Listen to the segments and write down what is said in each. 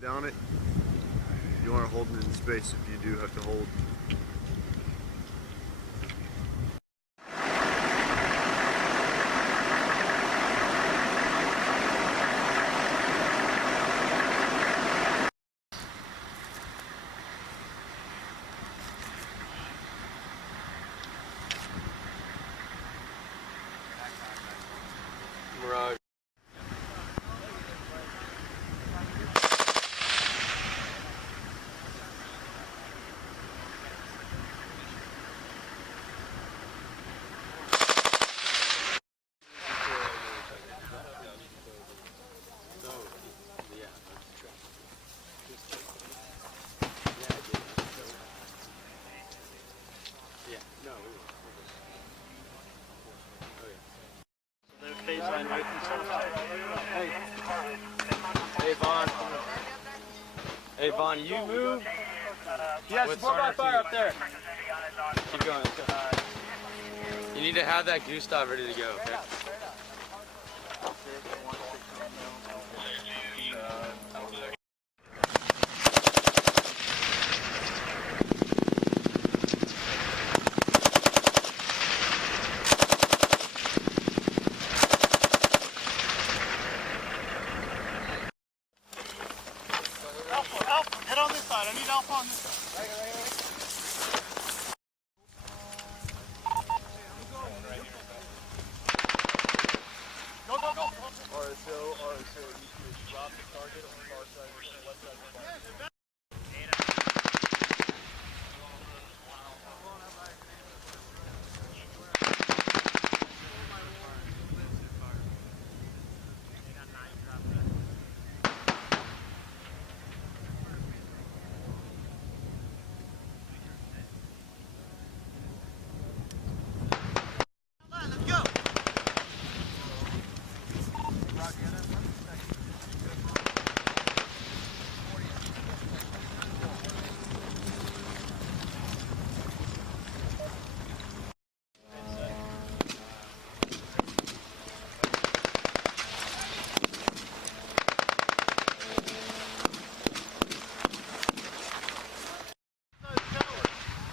Down it. You want to hold it in space if you do have to hold. Mirage. Hey Vaughn, you move. Yeah, support by fire up there. Keep going. Let's go. You need to have that Gustav ready to go, okay? Alpha, head on this side. I need Alpha on this side. Go, go, go. RSO, you can drop the target on the far side, left side of the fire.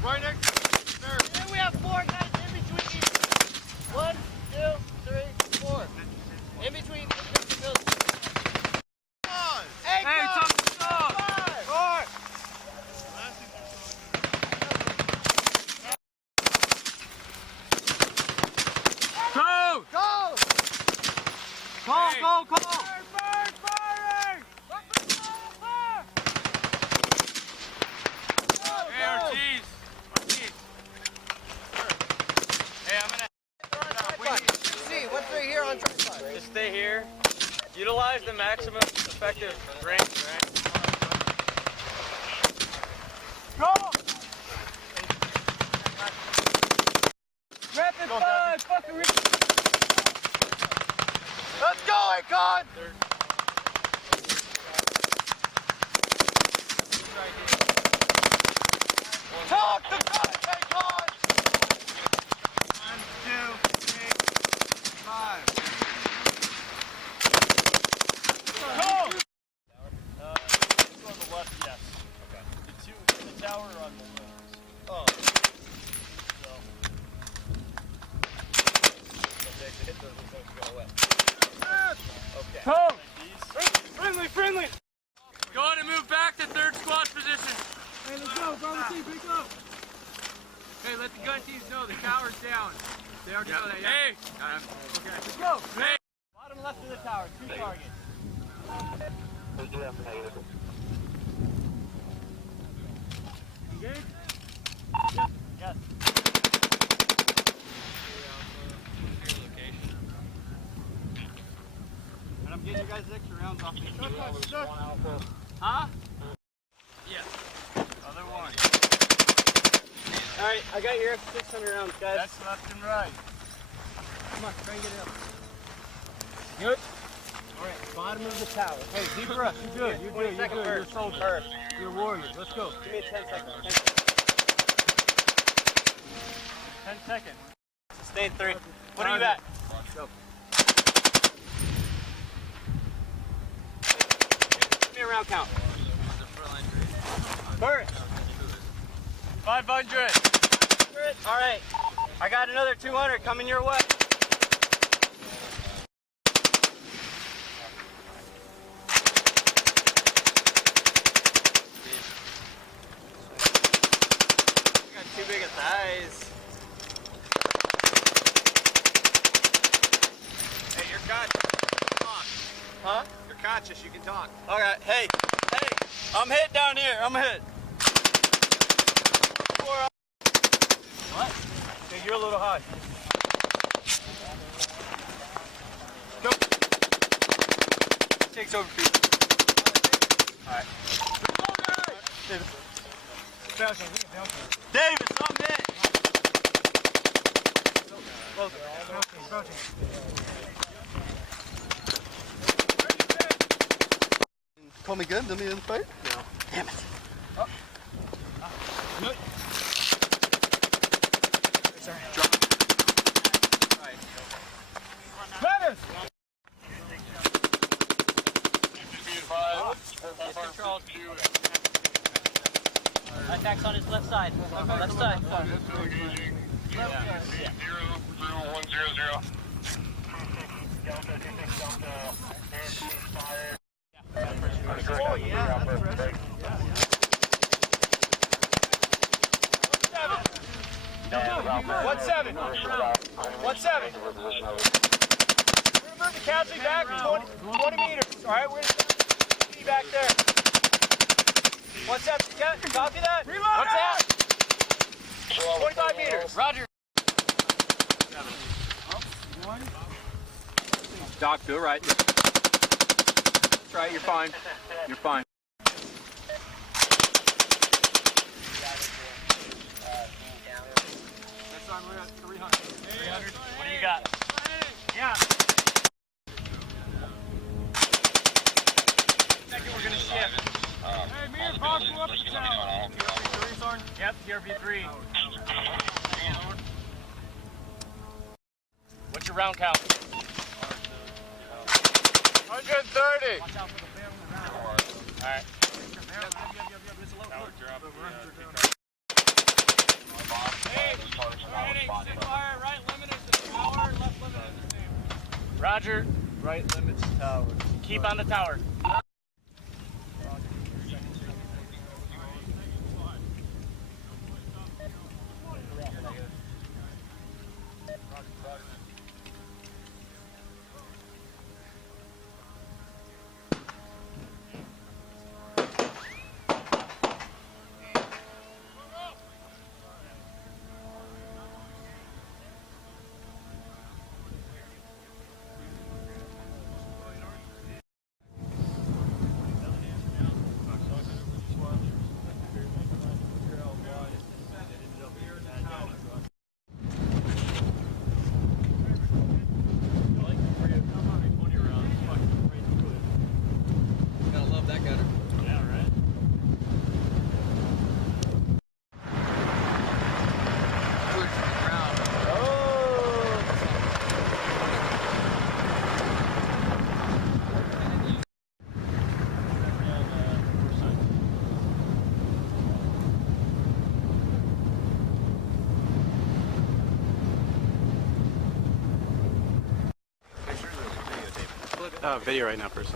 Right next. There. And we have 4 guys in between each. 1, 2, 3, 4. In between each buildings. Hey, Tom, stop! 5. Go! Go! Call, Hey. call, call! Fire! Firing! Hey, Ortiz. Hey, I'm gonna See, what's right here on tripod? just stay here. Utilize the maximum effective range, right? Go! Rapid fire, fucking Let's go, Akon! Talk the talk, Akon! 1, 2, 3, 5. Go! On the left, yes. Okay. The tower on the left. Oh. So. Hit those go away. Okay. Go! These. Friendly! Go ahead and move back to 3rd squad position. Hey, let's go, brother team, pick up! Hey, let the gun teams know the tower's down. They already know that, yeah? Hey! Okay, let's go! Hey! Bottom left of the tower, 2 targets. Engage? Yes. And I'm getting you guys extra rounds off me. Huh? Yeah. Other one. Alright, I got your extra 600 rounds, guys. That's left and right. Come on, try and get it up. Good? Alright, bottom of the tower. Hey, deep breath. You're good. You're good. You're good. You're a soldier. You're a warrior. Let's go. Give me 10 seconds. 10 seconds. Sustain 3. What are you at? Go. Give me a round count. Burris. 500. All right. I got another 200 coming your way. Got too big of thighs. Hey, you're conscious. Talk. Huh? You're conscious. You can talk. All right. Hey, I'm hit down here. I'm hit. What? Okay, you're a little high. Go. Takes over for you. All right. Davis, I'm hit. Call me good? Let me in the fight? No. Damn it. Attacks on his left side. Left side. Oh, yeah. That's fresh. Yeah. 1-7. 1-7. We're gonna move the casualty back 20 meters. All right, we're gonna be back there. 1-7. Copy that. Reload. What's that? 25 meters. Roger. Doc, go right. That's right, you're fine. You're fine. We're at 300. 300. What do you got? Yeah. Second, we're gonna shift. Hey, me and Bob go up the tower. TRP3, Zorn? Yep, TRP3. What's your round count? 130. Watch out for the barrel in the round. All right. Hey, we're hitting fire, right limit is the tower, left limit is the same. Roger. Right limit's the tower. Keep on the tower. Video right now, first.